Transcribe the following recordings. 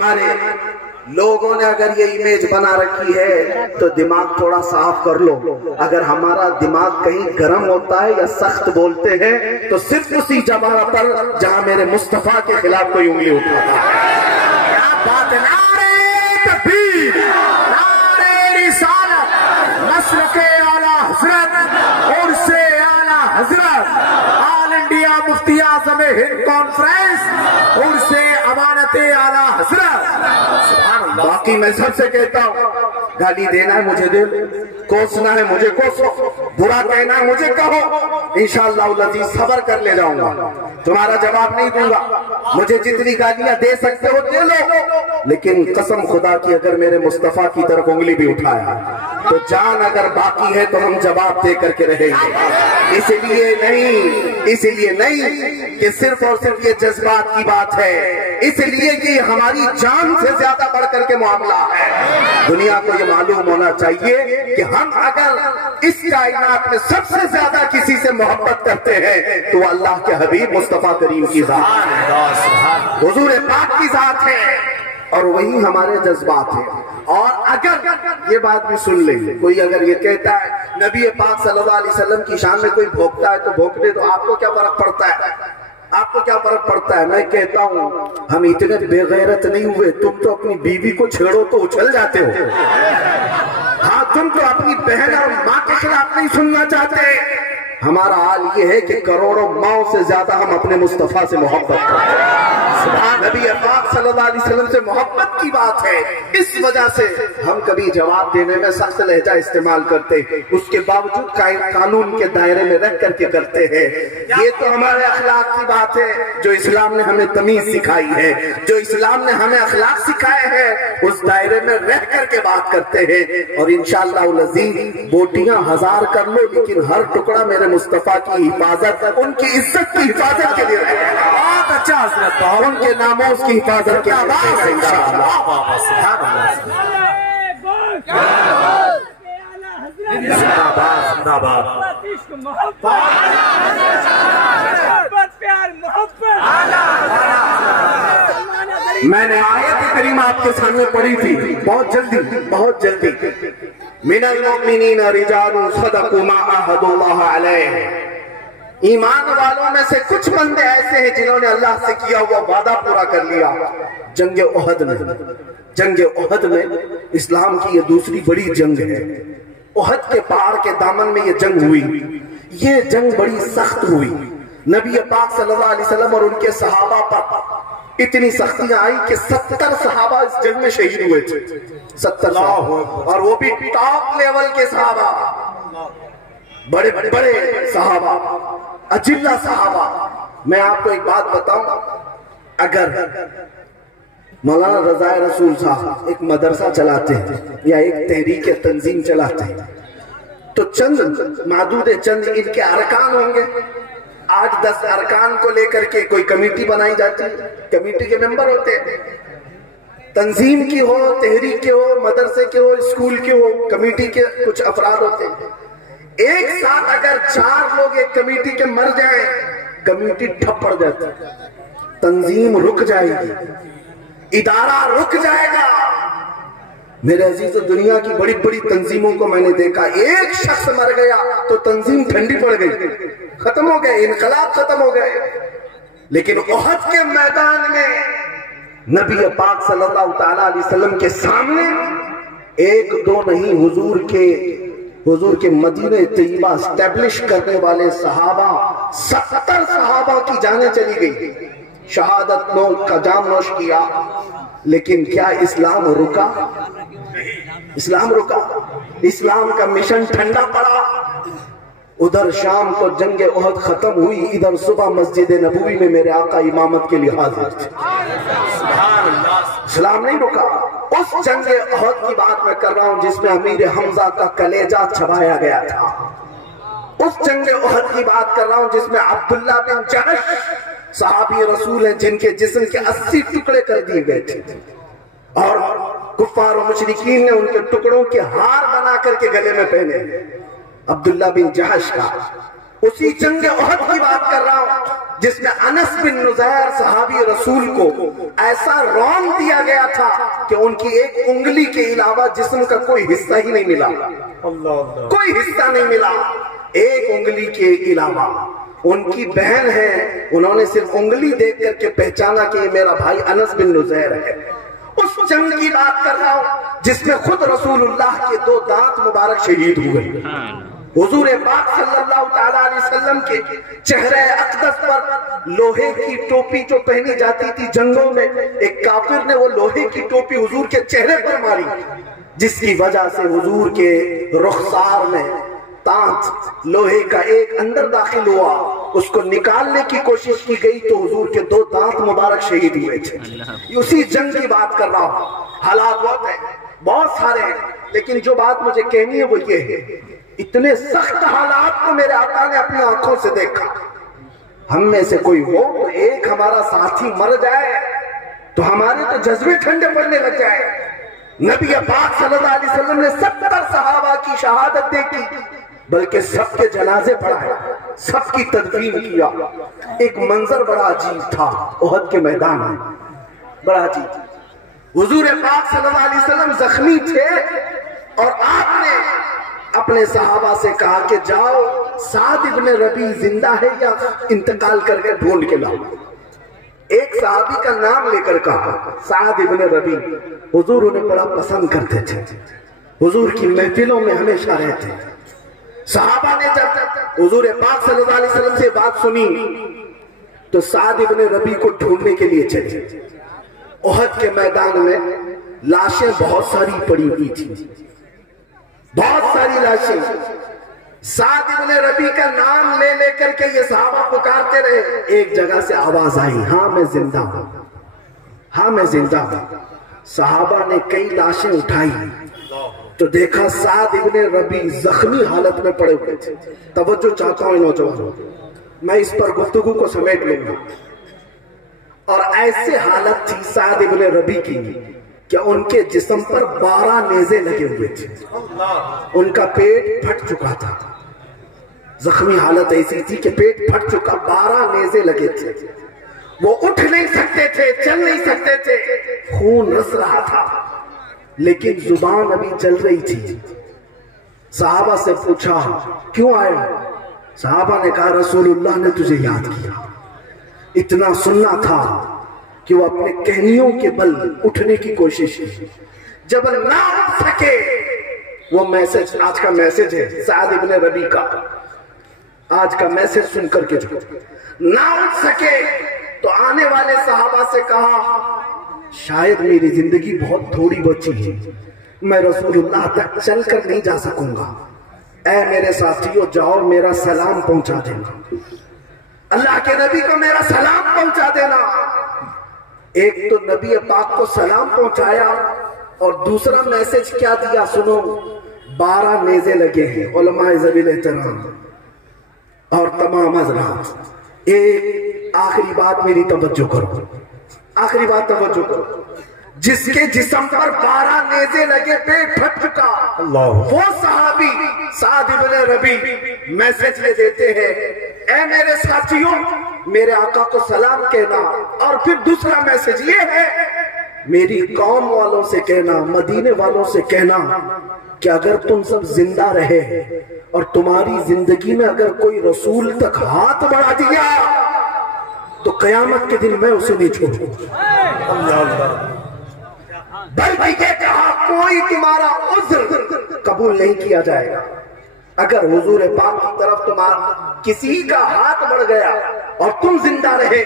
ہمارے لوگوں نے اگر یہ امیج بنا رکھی ہے تو دماغ تھوڑا صاف کر لو. اگر ہمارا دماغ کہیں گرم ہوتا ہے یا سخت بولتے ہیں تو صرف اسی جگہ پر جہاں میرے مصطفیٰ کے خلاف کوئی انگلی اٹھاتا ہے. کیا بات ہے! نعرہ تکبیر، نعرہ رسالت، مسلک اعلیٰ حضرت اور سے اعلیٰ حضرت آل انڈیا مفتی اعظم ہند کانفرنس اور سے امانت اعلیٰ حضرت. باقی میں سب سے کہتا ہوں، گالی دینا ہے مجھے دے، کوسنا ہے مجھے کوسو، برا کہنا ہے مجھے کہو، انشاءاللہ العزیز صبر کر لے جاؤں گا، تمہارا جواب نہیں دوں گا. مجھے جتنی گالیاں دے سکتے ہو دے لو، لیکن قسم خدا کی اگر میرے مصطفیٰ کی طرف انگلی بھی اٹھایا تو جان اگر باقی ہے تو ہم جواب دے کر کے رہیں گے. اس لیے نہیں کہ صرف اور صرف یہ جذبات کی بات ہے، اس لیے کہ ہماری جان سے زیادہ بڑھ کر کے معاملہ ہے. دنیا کو یہ معلوم ہونا چاہیے کہ ہم اگر اس کائنات میں سب سے زیادہ کسی سے محبت کرتے ہیں تو اللہ کے حبیب مصطفیٰ کریم کی ذات، حضور پاک کی ذات ہے، اور وہی ہمارے جذبات ہیں. اور اگر یہ بات بھی سن لیں، کوئی اگر یہ کہتا ہے نبی پاک صلی اللہ علیہ وسلم کی شان میں کوئی بھوکتا ہے تو بھوکنے تو آپ کو کیا فرق پڑتا ہے؟ آپ کو کیا فرق پڑتا ہے؟ میں کہتا ہوں ہم اتنے بے غیرت نہیں ہوئے. تم تو اپنی بیوی کو چھیڑو تو اچھل جاتے ہو. ہاں، تم تو اپنی بہن اور ماں کے خلاف نہیں سننا چاہتے. ہمارا حال یہ ہے کہ کروڑوں ماؤں سے زیادہ ہم اپنے مصطفیٰ سے محبت کرتے ہیں. نبی پاک صلی اللہ علیہ وسلم سے محبت کی بات ہے، اس وجہ سے ہم کبھی جواب دینے میں سخت لہجہ استعمال کرتے، اس کے باوجود قانون کے دائرے میں رہ کر کے کرتے ہیں. یہ تو ہمارے اخلاق کی بات ہے جو اسلام نے ہمیں تمیز سکھائی ہے، جو اسلام نے ہمیں اخلاق سکھائے ہیں اس دائرے میں رہ کر کے بات کرتے ہیں. اور انشاءاللہ العزیز بوٹیاں ہزار کر لو لیکن ہر ٹکڑا میرے مصطفیٰ کی حفاظت، ان کی عزت کی حفاظت کے لیے رہے گا. بہت اچھا حضرت، ان کے ناموز کی حفاظت کے لیے انشاءاللہ. میں نے آیت کریمہ آپ کے سامنے پڑھی تھی بہت جلدی. من المؤمنین رجال صدقوا ما عاهدوا اللہ علیہ. ایمان والوں میں سے کچھ بندے ایسے ہیں جنہوں نے اللہ سے کیا ہوا وعدہ پورا کر لیا. جنگ احد میں اسلام کی یہ دوسری بڑی جنگ ہے. احد کے پہاڑ کے دامن میں یہ جنگ ہوئی. یہ جنگ بڑی سخت ہوئی. نبی پاک صلی اللہ علیہ وسلم اور ان کے صحابہ پر اتنی سختیاں آئی کہ 70 صحابہ اس جنگ میں شہید ہوئے تھے. 70 صحابہ، اور وہ بھی ٹاپ لیول کے صحابہ، بڑے صحابہ، اجلہ صحابہ. میں آپ کو ایک بات بتاؤں، اگر مولانا رضا رسول صاحب ایک مدرسہ چلاتے ہیں یا ایک تحریک تنظیم چلاتے ہیں تو چند ان کے ارکان ہوں گے. 8-10 ارکان کو لے کر کے کوئی کمیٹی بنائی جاتی ہے، کمیٹی کے ممبر ہوتے ہیں. تنظیم کی ہو، تحریک کے ہو، مدرسے کے ہو، اسکول کے ہو، کمیٹی کے کچھ افراد ہوتے ہیں. ایک ساتھ اگر 4 لوگ ایک کمیٹی کے مر جائیں، کمیٹی ٹھپ پڑ جاتی، تنظیم رک جائے گی، ادارہ رک جائے گا. میرے عزیز، دنیا کی بڑی تنظیموں کو میں نے دیکھا، ایک شخص مر گیا تو تنظیم ٹھنڈی پڑ گئی، ختم ہو گئے، انقلاب ختم ہو گئے. لیکن احد کے میدان میں نبی پاک صلی اللہ تعالی علیہ وسلم کے سامنے 1-2 نہیں، حضور کے مدینہ طیبہ اسٹیبلش کرنے والے صحابہ، 70 صحابہ کی جانیں چلی گئی، شہادت کا جام نوش کیا. لیکن کیا اسلام رکا؟ اسلام کا مشن ٹھنڈا پڑا. ادھر شام کو جنگ احد ختم ہوئی، ادھر صبح مسجد نبوی میں میرے آقا امامت کے لیے حاضر تھے. اسلام نہیں رکا. اس جنگ احد کی بات میں کر رہا ہوں جس میں امیر حمزہ کا کلیجہ چھپایا گیا تھا. اس جنگ احد کی بات کر رہا ہوں جس میں عبداللہ بن جحش صحابی رسول ہیں جن کے جسم کے 80 ٹکڑے کر دیے گئے تھے، اور کفار و مشرکین نے ان کے ٹکڑوں کے ہار بنا کر کے گلے میں پہنے. عبداللہ بن جحش کا اسی جنگ احد کی بات کر رہا ہوں جس میں انس بن نزیر صحابی رسول کو ایسا رون دیا گیا تھا کہ ان کی ایک انگلی کے علاوہ جسم کا کوئی حصہ ہی نہیں ملا، کوئی حصہ نہیں ملا ایک انگلی کے علاوہ۔ ان کی بہن ہے، انہوں نے صرف انگلی دیکھ کر کے پہچانا کہ یہ میرا بھائی انس بن نزیر ہے۔ اس جنگ کی بات کر رہا ہوں جس میں خود رسول اللہ کے 2 دانت مبارک شہید ہوئے۔ حضور پاک صلی اللہ تعالیٰ علیہ وسلم کے چہرے اقدس پر لوہے کی ٹوپی جو پہنی جاتی تھی جنگوں میں، ایک کافر نے وہ لوہے کی ٹوپی حضور کے چہرے پر ماری، جس کی وجہ سے حضور کے رخسار میں تانت لوہے کا ایک اندر داخل ہوا، اس کو نکالنے کی کوشش کی گئی تو حضور کے 2 دانت مبارک شہید ہوئے تھے۔ اسی جنگ کی بات کر رہا ہوں۔ حالات بہت سارے ہیں، لیکن جو بات مجھے کہنی ہے وہ یہ ہے، اتنے سخت حالات کو میرے آقا نے اپنی آنکھوں سے دیکھا۔ ہم میں سے کوئی ہو تو ایک ہمارا ساتھی مر جائے تو ہمارے تو جذبے ٹھنڈے پڑنے لگ جائے۔ نبی پاک صلی اللہ علیہ وسلم نے 70 صحابہ کی شہادت دیکھی، بلکہ سب کے جنازے پڑھائے، سب کی تدفین کیا۔ ایک منظر بڑا عجیب تھا احد کے میدان میں، بڑا عجیب۔ حضور پاک صلی اللہ علیہ وسلم زخمی تھے اور آپ نے اپنے صحابہ سے کہا کہ جاؤ سعد ابن ربیع زندہ ہے یا انتقال کر کے ڈھونڈ کے لاؤ۔ ایک صحابی کا نام لے کر کہا سعد ابن ربیع۔ حضور انہیں بڑا پسند کرتے تھے، حضور کی محفلوں میں ہمیشہ رہتے۔ صحابہ نے جب حضور پاک صلی اللہ علیہ وسلم سے بات سنی تو سعد ابن ربیع کو ڈھونڈنے کے لیے چلے۔ احد کے میدان میں لاشیں بہت ساری پڑی ہوئی تھی، بہت ساری لاشیں۔ سعد ابن ربیع کا نام لے لے کر کے یہ صحابہ پکارتے رہے۔ ایک جگہ سے آواز آئی، ہاں میں زندہ ہوں، ہاں میں زندہ ہوں۔ صحابہ نے کئی لاشیں اٹھائی تو دیکھا سعد ابن ربیع زخمی حالت میں پڑے ہوئے تھے۔ توجہ چاہتا ہوں نوجوانوں، میں اس پر گفتگو کو سمیٹ لوں گا۔ اور ایسے حالت تھی سعد ابن ربیع کی کہ ان کے جسم پر 12 نیزے لگے ہوئے تھے، ان کا پیٹ پھٹ چکا تھا۔ زخمی حالت ایسی تھی کہ پیٹ پھٹ چکا، 12 نیزے لگے تھے، وہ اٹھ نہیں سکتے تھے، چل نہیں سکتے تھے، خون رس رہا تھا لیکن زبان ابھی چل رہی تھی۔ صحابہ سے پوچھا کیوں آئے؟ صحابہ نے کہا رسول اللہ نے تجھے یاد کیا، اتنا سننا تھا کہ وہ اپنے کہنیوں کے بل اٹھنے کی کوشش کی۔ جب نہ اٹھ سکے، وہ میسج آج کا میسج ہے سعد ابن ربیع کا، آج کا میسج سن کر کے جو نہ اٹھ سکے تو آنے والے صحابہ سے کہا شاید میری زندگی بہت تھوڑی بچی ہے، میں رسول اللہ تک چل کر نہیں جا سکوں گا، اے میرے ساتھیوں جاؤ میرا سلام پہنچا دینا، اللہ کے نبی کو میرا سلام پہنچا دینا۔ ایک تو نبی پاک کو سلام پہنچایا اور دوسرا میسج کیا دیا سنو، 12 نیزے لگے ہیں علماء ذوی الاحترام اور تمام حضرات۔ ایک آخری بات میری توجہ کرو، آخری بات توجہ کرو، جس کے جسم پر 12 نیزے لگے پیٹ پھٹ چکا، وہ صحابی سعد ابن ربیع میسج لے دیتے ہیں اے میرے ساتھیوں میرے آقا کو سلام کہنا، اور پھر دوسرا میسج یہ ہے میری قوم والوں سے کہنا، مدینے والوں سے کہنا کہ اگر تم سب زندہ رہے اور تمہاری زندگی میں اگر کوئی رسول تک ہاتھ بڑھا دیا تو قیامت کے دن میں اسے نہیں چھوڑوں گا، بلکہ یہ کہا کوئی تمہارا عذر قبول نہیں کیا جائے گا۔ اگر حضور پاک کی طرف تمہارا کسی کا ہاتھ بڑھ گیا اور تم زندہ رہے،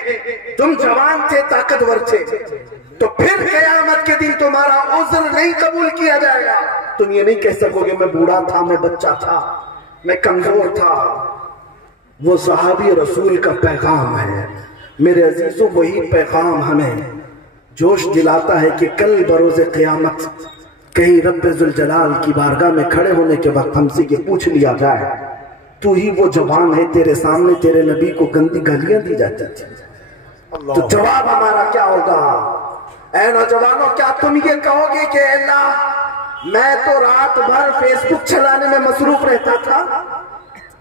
تم جوان تھے، طاقتور تھے، تو پھر قیامت کے دن تمہارا عذر نہیں قبول کیا جائے گا۔ تم یہ نہیں کہہ سکو گے میں بوڑھا تھا، میں بچہ تھا، میں کمزور تھا۔ وہ صحابی رسول کا پیغام ہے میرے عزیزوں، وہی پیغام ہمیں جوش دلاتا ہے کہ کل بروز قیامت کہیں رب ذوالجلال کی بارگاہ میں کھڑے ہونے کے وقت ہم سے یہ پوچھ لیا جائے تو ہی وہ جوان ہے تیرے سامنے تیرے نبی کو گندی گالیاں دی جاتی تھی، تو جواب ہمارا کیا ہوگا؟ اے نوجوانوں، کیا تم یہ کہو گے کہ اللہ میں تو رات بھر فیس بک چلانے میں مصروف رہتا تھا،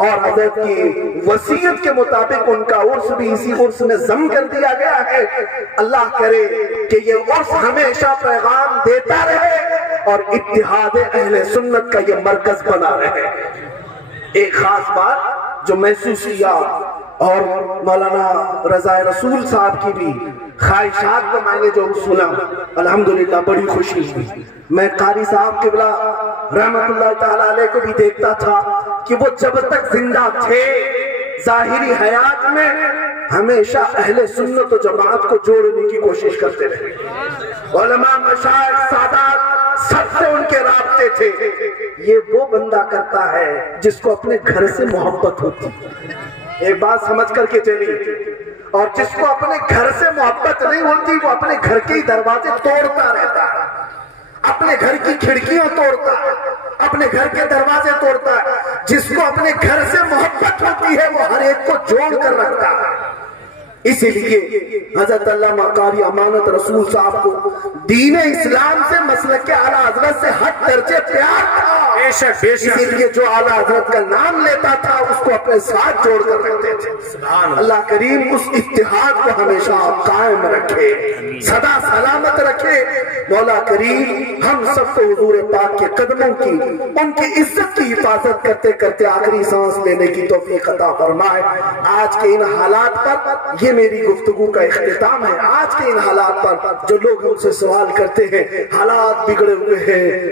اور حضرت کی وصیت کے مطابق ان کا عرس بھی اسی عرس میں ضم کر دیا گیا ہے۔ اللہ کرے کہ یہ عرس ہمیشہ پیغام دیتا رہے اور اتحاد اہل سنت کا یہ مرکز بنا رہے۔ ایک خاص بات جو محسوس کیا اور مولانا رضا رسول صاحب کی بھی خواہشات کو میں نے جو سنا، الحمدللہ بڑی خوشی ہوئی۔ میں قاری صاحب قبلہ رحمت اللہ تعالیٰ علیہ کو بھی دیکھتا تھا کہ وہ جب تک زندہ تھے ظاہری حیات میں ہمیشہ اہل سنت و جماعت کو جوڑنے کی کوشش کرتے رہے۔ علماء، مشائخ، سادات سب سے ان کے رابطے تھے۔ یہ وہ بندہ کرتا ہے جس کو اپنے گھر سے محبت ہوتی، ایک بات سمجھ کر کے چلیے، اور جس کو اپنے گھر سے محبت نہیں ہوتی وہ اپنے گھر کے دروازے توڑتا رہتا ہے، اپنے گھر کی کھڑکیاں توڑتا ہے، اپنے گھر کے دروازے توڑتا ہے۔ جس کو اپنے گھر سے محبت ہوتی ہے وہ ہر ایک کو جوڑ کر رکھتا ہے۔ اسی لیے حضرت علامہ قاری امانت رسول صاحب کو دین اسلام سے مسلک اعلیٰ حضرت سے حد درجے پیار تھا۔ اسی لیے جو اعلیٰ حضرت کا نام لیتا تھا اس کو اپنے ساتھ جوڑ کر رکھتے تھے۔ اللہ کریم اس اتحاد کو ہمیشہ قائم رکھے، سدا سلامت رکھے۔ مولا کریم ہم سب کو حضور پاک کے قدموں کی، ان کی عزت کی حفاظت کرتے کرتے آخری سانس لینے کی توفیق عطا فرمائے۔ آج کے ان حالات پر یہ میری گفتگو کا اختتام ہے۔ آج کے ان حالات پر جو لوگ ہم سے سوال کرتے ہیں، حالات بگڑے ہوئے ہیں،